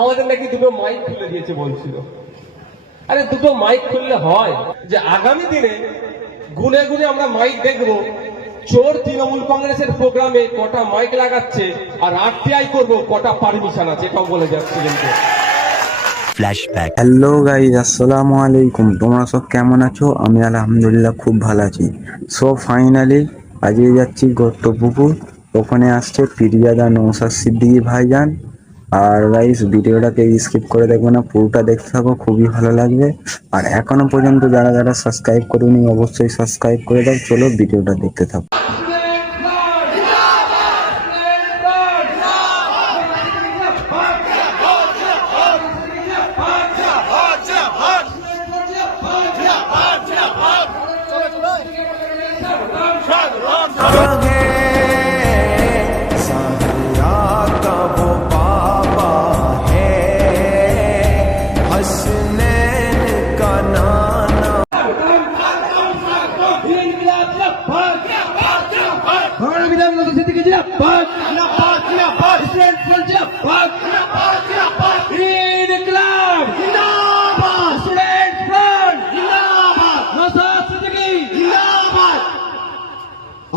আমাদের নাকি দুটো মাইক খুলে দিয়েছে বলছিল। আরে দুটো মাইক খুললে হয় যে আগামী দিনে গুনে গুনে আমরা মাইক দেখব। চোর তৃণমূল কংগ্রেসের প্রোগ্রামে কটা মাইক লাগাচ্ছে আর আরটিআই করব কটা পারমিশন আছে এটাও বলে যাচ্ছে কিন্তু। হ্যালো গাইজ আসসালামু আলাইকুম। তোমরা সব কেমন আছো? আমি আলহামদুলিল্লাহ খুব ভালো আছি। সো ফাইনালি আজকে যাচ্ছি গর্তপুকুর। ওখানে আসছে পিরিয়াদা নৌসাদ সিদ্দিকি ভাইজান। আর গাইস ভিডিওটাকে স্কিপ করে দেখবে না, পুরোটা দেখতে থাকো, খুবই ভালো লাগবে। আর এখনও পর্যন্ত যারা যারা সাবস্ক্রাইব করেনি, অবশ্যই সাবস্ক্রাইব করে দাও। চলো, ভিডিওটা দেখতে থাকো।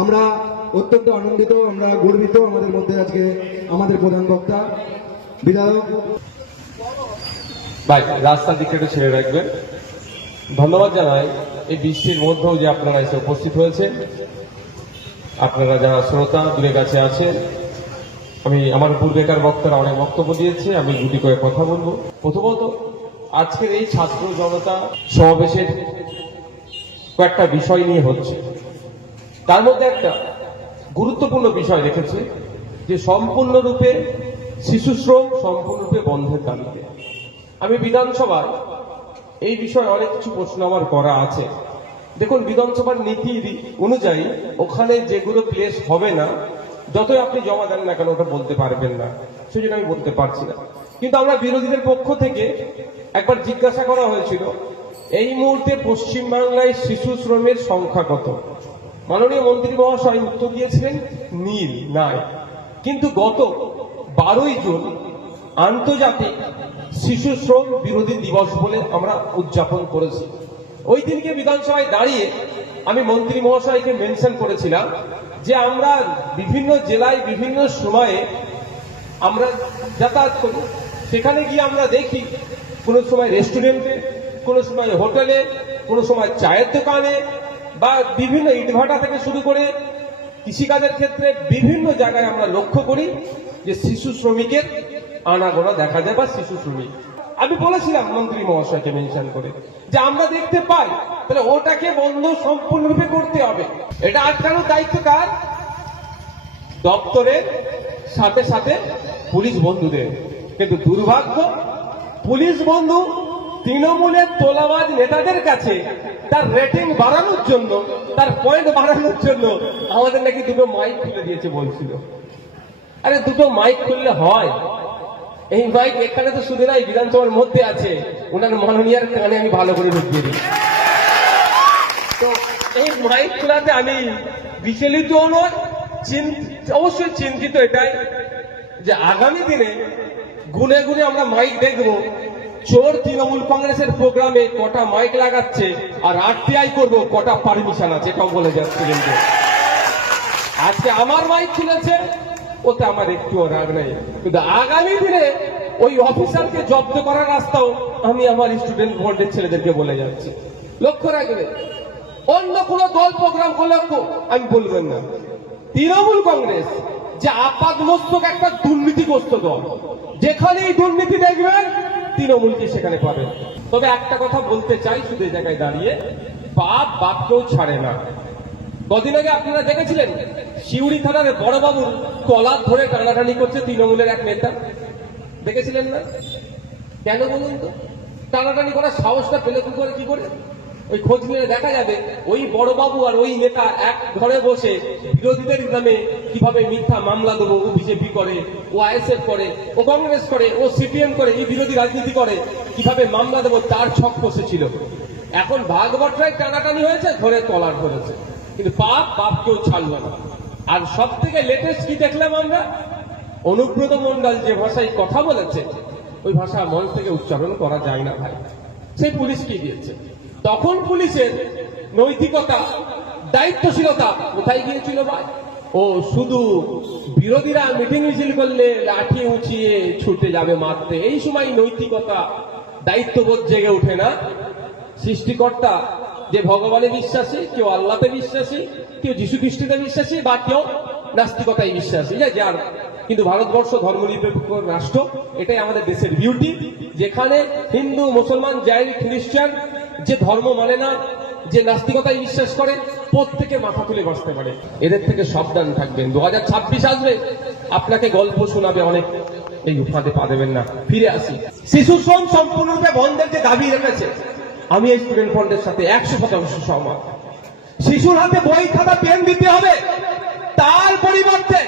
আমরা অত্যন্ত আনন্দিত, আমরা গর্বিত আমাদের মধ্যে আজকে আমাদের প্রধান বক্তা, বিধায়ক। ভাই রাস্তার দিকটা একটু ছেড়ে রাখবেন। ধন্যবাদ জানাই এই বৃষ্টির মধ্যেও যে আপনারা এসে উপস্থিত হয়েছে আপনারা যারা শ্রোতা দূরে কাছে আছেন, আমি আমার পূর্বেকার বক্তারা অনেক বক্তব্য দিয়েছে, আমি দুটি করে কথা বলব। প্রথমত, আজকের এই ছাত্র জনতা সমাবেশের কয়েকটা বিষয় নিয়ে হচ্ছে। তার মধ্যে একটা গুরুত্বপূর্ণ বিষয় রেখেছে, যে সম্পূর্ণরূপে শিশু শ্রম সম্পূর্ণরূপে বন্ধের দাবিতে। আমি বিধানসভায় এই বিষয়ে অনেক কিছু প্রশ্ন আমার করা আছে। দেখুন, বিধানসভার নীতি অনুযায়ী ওখানে যেগুলো প্লেস হবে না, যতই আপনি জমা দেন না কেন, ওটা বলতে পারবেন না। সেই জন্য আমি বলতে পারছি না। কিন্তু আমরা বিরোধীদের পক্ষ থেকে একবার জিজ্ঞাসা করা হয়েছিল, এই মুহূর্তে পশ্চিমবাংলায় শিশু শ্রমের সংখ্যা কত? মাননীয় মন্ত্রী মহাশয় উত্তর দিয়েছিলেন, নীল নাই। কিন্তু গত বারোই জুন আন্তর্জাতিক শিশু শ্রম বিরোধী দিবস বলে আমরা উদযাপন করেছি। ওই দিনকে বিধানসভায় দাঁড়িয়ে আমি মন্ত্রী মহাশয়কে মেনশন করেছিলাম যে আমরা বিভিন্ন জেলায় বিভিন্ন সময়ে আমরা যাতায়াত করি। সেখানে গিয়ে আমরা দেখি কোনো সময় রেস্টুরেন্টে, কোনো সময় হোটেলে, কোনো সময় চায়ের দোকানে বা বিভিন্ন ইটভাটা থেকে শুরু করে কৃষিকাজের ক্ষেত্রে বিভিন্ন জায়গায় আমরা লক্ষ্য করি যে শিশু শ্রমিকের আনাগোনা দেখা যায় বা শিশু শ্রমিক। আমি বলেছিলাম মন্ত্রী মহাশয়কে মেনশন করে যে আমরা দেখতে পাই, তাহলে ওটাকে বন্ধ সম্পূর্ণরূপে করতে হবে। এটা আটকানোর দায়িত্ব কার? দপ্তরের সাথে সাথে পুলিশ বন্ধুদের। কিন্তু দুর্ভাগ্য, পুলিশ বন্ধু তৃণমূলের তোলাবাজ নেতাদের কাছে তার রেটিং বাড়ানোর জন্য, তার পয়েন্ট বাড়ানোর জন্য আমাদের নাকি দুটো মাইক খুলে দিয়েছে বলছিল। আরে, দুটো মাইক খুললে হয়। এই মাইক এখানে তো শুধু নাই বিধানসভার মধ্যে আছে। ওনার মাননীয়ার কানে আমি ভালো করে ঢুকিয়ে দিই। তো এই মাইক খোলাতে আমি বিচলিত নয় অবশ্যই চিন্তিত এটাই যে আগামী দিনে গুনে গুনে আমরা মাইক দেখব। চোর তৃণমূল কংগ্রেসের প্রোগ্রামে কটা মাইক লাগাচ্ছে আর আরটিআই করব, কটা পারমিশন আছে, এটাও বলে যাচ্ছে কিন্তু। আজকে আমার মাইক খুলেছে ওতে আমার একটুও রাগ নেই। কিন্তু আগামী দিনে ওই অফিসারকে জব্দ করার রাস্তাও আমি আমার স্টুডেন্ট বোর্ডের ছেলেদেরকে বলে যাচ্ছি। লক্ষ্য রাখবে, অন্য কোন দল প্রোগ্রাম করলে আমি বলবেন না। তৃণমূল কংগ্রেস যে আপাত মস্তক একটা দুর্নীতিগ্রস্ত দল, যেখানেই দুর্নীতি দেখবেন তৃণমূলকে সেখানে পাবেন। তবে একটা কথা বলতে চাই শুধু এই জায়গায় দাঁড়িয়ে, বাপ বাপকেও ছাড়ে না। কদিন আগে আপনারা দেখেছিলেন শিউড়ি থানার বড়বাবুর কলার ধরে টানাটানি করছে তৃণমূলের এক নেতা। দেখেছিলেন না? কেন বলুন তো? টানাটানি করার সাহসটা পেলে কি করে কি করে? ওই খোঁজ নিয়ে দেখা যাবে, ওই বড়বাবু আর ওই নেতা এক ঘরে বসে বিরোধীদের নামে কীভাবে মিথ্যা মামলা দেবো ও বিজেপি করে ও আইএসএফ করে, ও কংগ্রেস করে, ও সিপিএম করে, এই বিরোধী রাজনীতি করে, কীভাবে মামলা দেবো তার ছক বসেছিল এখন ভাগবটরায় টানাটানি হয়েছে, ধরে তলার ধরেছে। কিন্তু বাপ বাপকেও ছাড়লো না। আর সব থেকে লেটেস্ট কি দেখলাম আমরা? অনুব্রত মন্ডল যে ভাষায় কথা বলেছে, ওই ভাষা মন থেকে উচ্চারণ করা যায় না ভাই। সেই পুলিশ কি দিয়েছে? তখন পুলিশের নৈতিকতা, দায়িত্বশীলতা কোথায় গিয়েছিল ভাই? ও শুধু বিরোধীরা মিটিং মিছিল করলে লাঠি উঁচিয়ে ছুটে যাবে মারতে। এই সময় নৈতিকতা দায়িত্ববোধ জেগে ওঠে না। সৃষ্টিকর্তা যে ভগবানে বিশ্বাসী, কেউ আল্লাহতে বিশ্বাসী, কেউ যিশু খ্রিস্টতে বিশ্বাসী বা কেউ নাস্তিকতায় বিশ্বাসী। যা যার কিন্তু ভারতবর্ষ ধর্ম ধর্মনিরপেক্ষ রাষ্ট্র, এটাই আমাদের দেশের বিউটি যেখানে হিন্দু, মুসলমান জৈন খ্রিস্টান যে ধর্ম মানে না, যে নাস্তিকতায় বিশ্বাস করে প্রত্যেকে মাথা তুলে বসতে পারে। এদের থেকে সাবধান থাকবেন। দু হাজার ছাব্বিশ আসবে। আপনাকে গল্প শোনাবে অনেক। এই উপাধে পা দেবেন না। ফিরে আসি। শিশু শ্রম সম্পূর্ণরূপে বন্ধের যে দাবি রেখেছে, আমি এই স্টুডেন্ট ফ্রন্টের সাথে একশো শতাংশ সহমত। শিশুর হাতে বই, খাতা পেন দিতে হবে। তার পরিবর্তে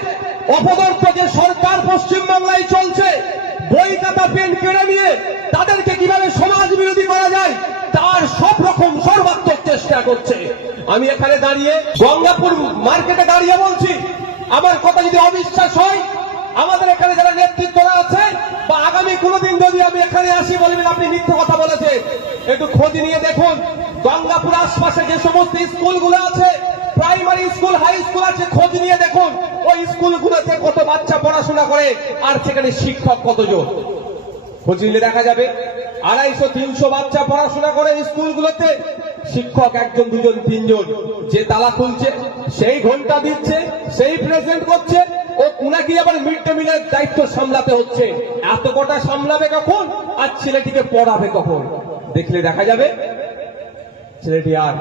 অপদর্থ যে সরকার পশ্চিমবাংলায় চলছে, বই, খাতা পেন কেড়ে নিয়ে তাদেরকে কীভাবে সমাজ বিরোধী করা যায়, তার সব রকম সর্বাত্মক চেষ্টা করছে। আমি এখানে দাঁড়িয়ে গঙ্গাপুর মার্কেটে দাঁড়িয়ে বলছি, আমার কথা যদি অবিশ্বাস হয়, আমাদের এখানে যারা নেতৃত্বরা আছে, বা আগামী কোনোদিন যদি আমি এখানে আসি বলবেন, আপনি মিথ্যে কথা বলেছেন। একটু খোঁজ নিয়ে দেখুন, গঙ্গাপুর আশপাশে যে সমস্ত স্কুলগুলো আছে, প্রাইমারি স্কুল, হাই স্কুল আছে, খোঁজ নিয়ে দেখুন, ওই স্কুলগুলোতে কত বাচ্চা পড়াশোনা করে, আর সেখানে শিক্ষক কতজন? খোঁজ দেখা যাবে। আড়াইশো, তিনশো বাচ্চা পড়াশোনা করে স্কুলগুলোতে। শিক্ষক একজন, দুজন, তিনজন। যে তালা খুলছে, সেই ঘণ্টা দিচ্ছে, সেই প্রেজেন্ট করছে। ও উনাকে আবার মিড ডে মিলের দায়িত্ব সামলাতে হচ্ছে। এত কটা সামলাবে কখন? আর ছেলেটিকে পড়াবে কখন? দেখলে দেখা যাবে, ছেলেটি আর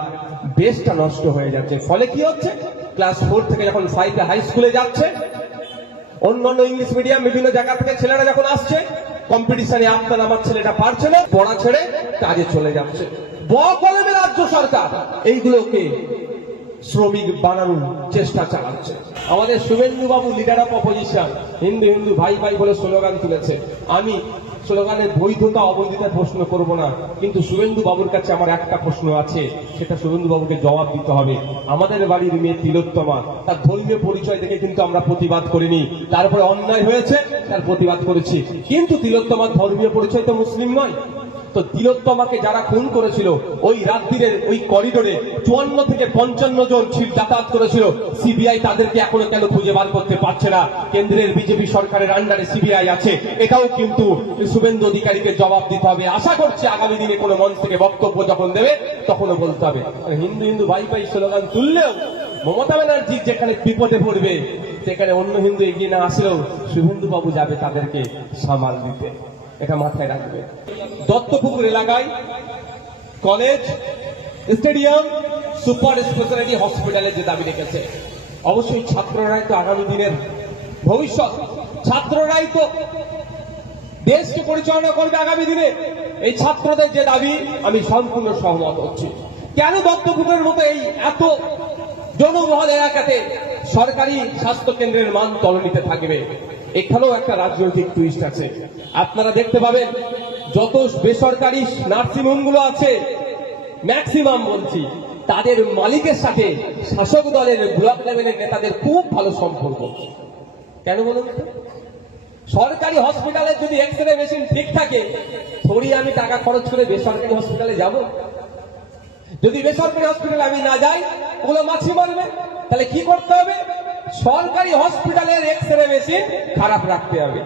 বেসটা নষ্ট হয়ে যাচ্ছে। ফলে কি হচ্ছে? ক্লাস ফোর থেকে যখন ফাইভে হাই স্কুলে যাচ্ছে, অন্যান্য ইংলিশ মিডিয়াম বিভিন্ন জায়গা থেকে ছেলেরা যখন আসছে কম্পিটিশনে আপনার আমার ছেলেটা পারছে না, পড়া ছেড়ে কাজে চলে যাচ্ছে। ব কলমে রাজ্য সরকার, এইগুলোকে শ্রমিক বানানোর চেষ্টা চালাচ্ছে। আমাদের শুভেন্দু বাবু leader of opposition Hindu Hindu ভাই ভাই বলে স্লোগান তুলেছে, আমি স্লোগানের বৈধতা অবৈধতার প্রশ্ন করব না। কিন্তু শুভেন্দু বাবুর কাছে আমার একটা প্রশ্ন আছে, সেটা শুভেন্দু বাবুকে জবাব দিতে হবে। আমাদের বাড়ির মেয়ে তিলোত্তমা, তার ধর্মীয় পরিচয় দেখে কিন্তু আমরা প্রতিবাদ করিনি। তারপরে অন্যায় হয়েছে, তার প্রতিবাদ করেছি। কিন্তু তিলোত্তমার ধর্মীয় পরিচয় তো মুসলিম নয়। তো তিলোত্তমাকে যারা খুন করেছিল, ওই রাত্রিরের ওই করিডোরে চুয়ান্ন থেকে পঞ্চান্ন জন যাতায়াত করেছিল। সিবিআই তাদেরকে এখনও কেন খুঁজে বার করতে পারছে না? কেন্দ্রের বিজেপি সরকারের আন্ডারে সিবিআই আছে। এটাও কিন্তু শুভেন্দু অধিকারীকে জবাব দিতে হবে। আশা করছে আগামী দিনে কোনো মঞ্চ থেকে বক্তব্য যখন দেবে, তখনও বলতে হবে। হিন্দু হিন্দু ভাই ভাই স্লোগান তুললেও মমতা ব্যানার্জি যেখানে বিপদে পড়বে, সেখানে অন্য হিন্দু এগিয়ে না আসলেও শুভেন্দু বাবু যাবে তাদেরকে সামাল দিতে। এটা মাথায় রাখবে। দত্তপুকুর এলাকায় কলেজ স্টেডিয়াম সুপার স্পেশালিটি হসপিটালে যে দাবি রেখেছে। অবশ্যই ছাত্ররাই তো আগামী দিনের ভবিষ্যৎ। ছাত্ররাই তো দেশকে পরিচালনা করবে আগামী দিনে। এই ছাত্রদের যে দাবি, আমি সম্পূর্ণ সহমত হচ্ছি। কেন দত্তপুকুরের মতো এই এত জনবহল এলাকাতে সরকারি স্বাস্থ্য কেন্দ্রের মান তলনিতে থাকবে? এখানেও একটা রাজনৈতিক টুইস্ট আছে। আপনারা দেখতে পাবেন, যত বেসরকারি নার্সিংহোমগুলো আছে ম্যাক্সিমাম বলছি, তাদের মালিকের সাথে শাসক দলের ব্লক লেভেলের নেতাদের খুব ভালো সম্পর্ক। কেন বলুন সরকারি হসপিটালে যদি এক্স রে মেশিন ঠিক থাকে, থোড়ি আমি টাকা খরচ করে বেসরকারি হসপিটালে যাব। যদি বেসরকারি হসপিটালে আমি না যাই, ওগুলো মাছি মারবে। তাহলে কি করতে হবে? সরকারি হসপিটালের এক্স রে মেশিন খারাপ রাখতে হবে।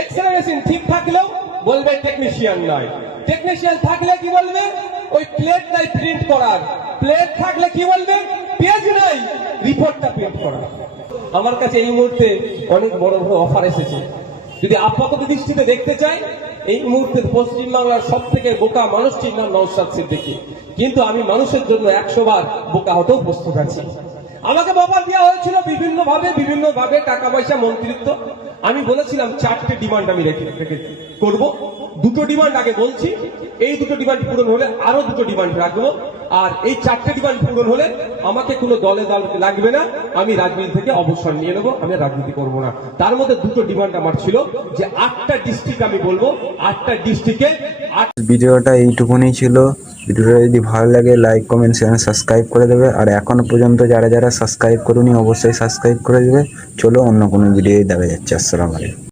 এক্স রে মেশিন ঠিক থাকলেও বলবে টেকনিশিয়ান নয়। টেকনিশিয়ান থাকলে কি বলবে? ওই প্লেট নাই প্রিন্ট করার। প্লেট থাকলে কি বলবে? পেজ নাই রিপোর্টটা প্রিন্ট করার। আমার কাছে এই মুহূর্তে অনেক বড় বড় অফার এসেছে। যদি আপাতত দৃষ্টিতে দেখতে চাই, এই মুহূর্তে পশ্চিমবাংলার সব থেকে বোকা মানুষটির নাম নৌসাদ সিদ্দিকী। কিন্তু আমি মানুষের জন্য একশো বার বোকা হতেও প্রস্তুত আছি। আমাকে বাবা দেওয়া হয়েছিল বিভিন্ন ভাবে বিভিন্ন ভাবে টাকা পয়সা মন্ত্রিত্ব। আমি বলেছিলাম, চারটে ডিমান্ড আমি রেখে করব। দুটো ডিমান্ড আগে বলছি। এই দুটো ডিমান্ড পূরণ হলে আরও দুটো ডিমান্ড রাখব। আর এই চারটে ডিমান্ড পূরণ হলে আমাকে কোনো দলে দল লাগবে না। আমি রাজনীতি থেকে অবসর নিয়ে নেব, আমি রাজনীতি করব না। তার মধ্যে দুটো ডিমান্ড আমার ছিল যে আটটা ডিস্ট্রিক্ট আমি বলব। আটটা ডিস্ট্রিক্টে ভিডিওটা এইটুকুনি ছিল। ভিডিওটা যদি ভালো লাগে লাইক কমেন্ট শেয়ার সাবস্ক্রাইব করে দেবে। আর এখনও পর্যন্ত যারা যারা সাবস্ক্রাইব করুনি, অবশ্যই সাবস্ক্রাইব করে দেবে। চলো অন্য কোনো ভিডিও দেখা যাচ্ছে। আসসালামু আলাইকুম।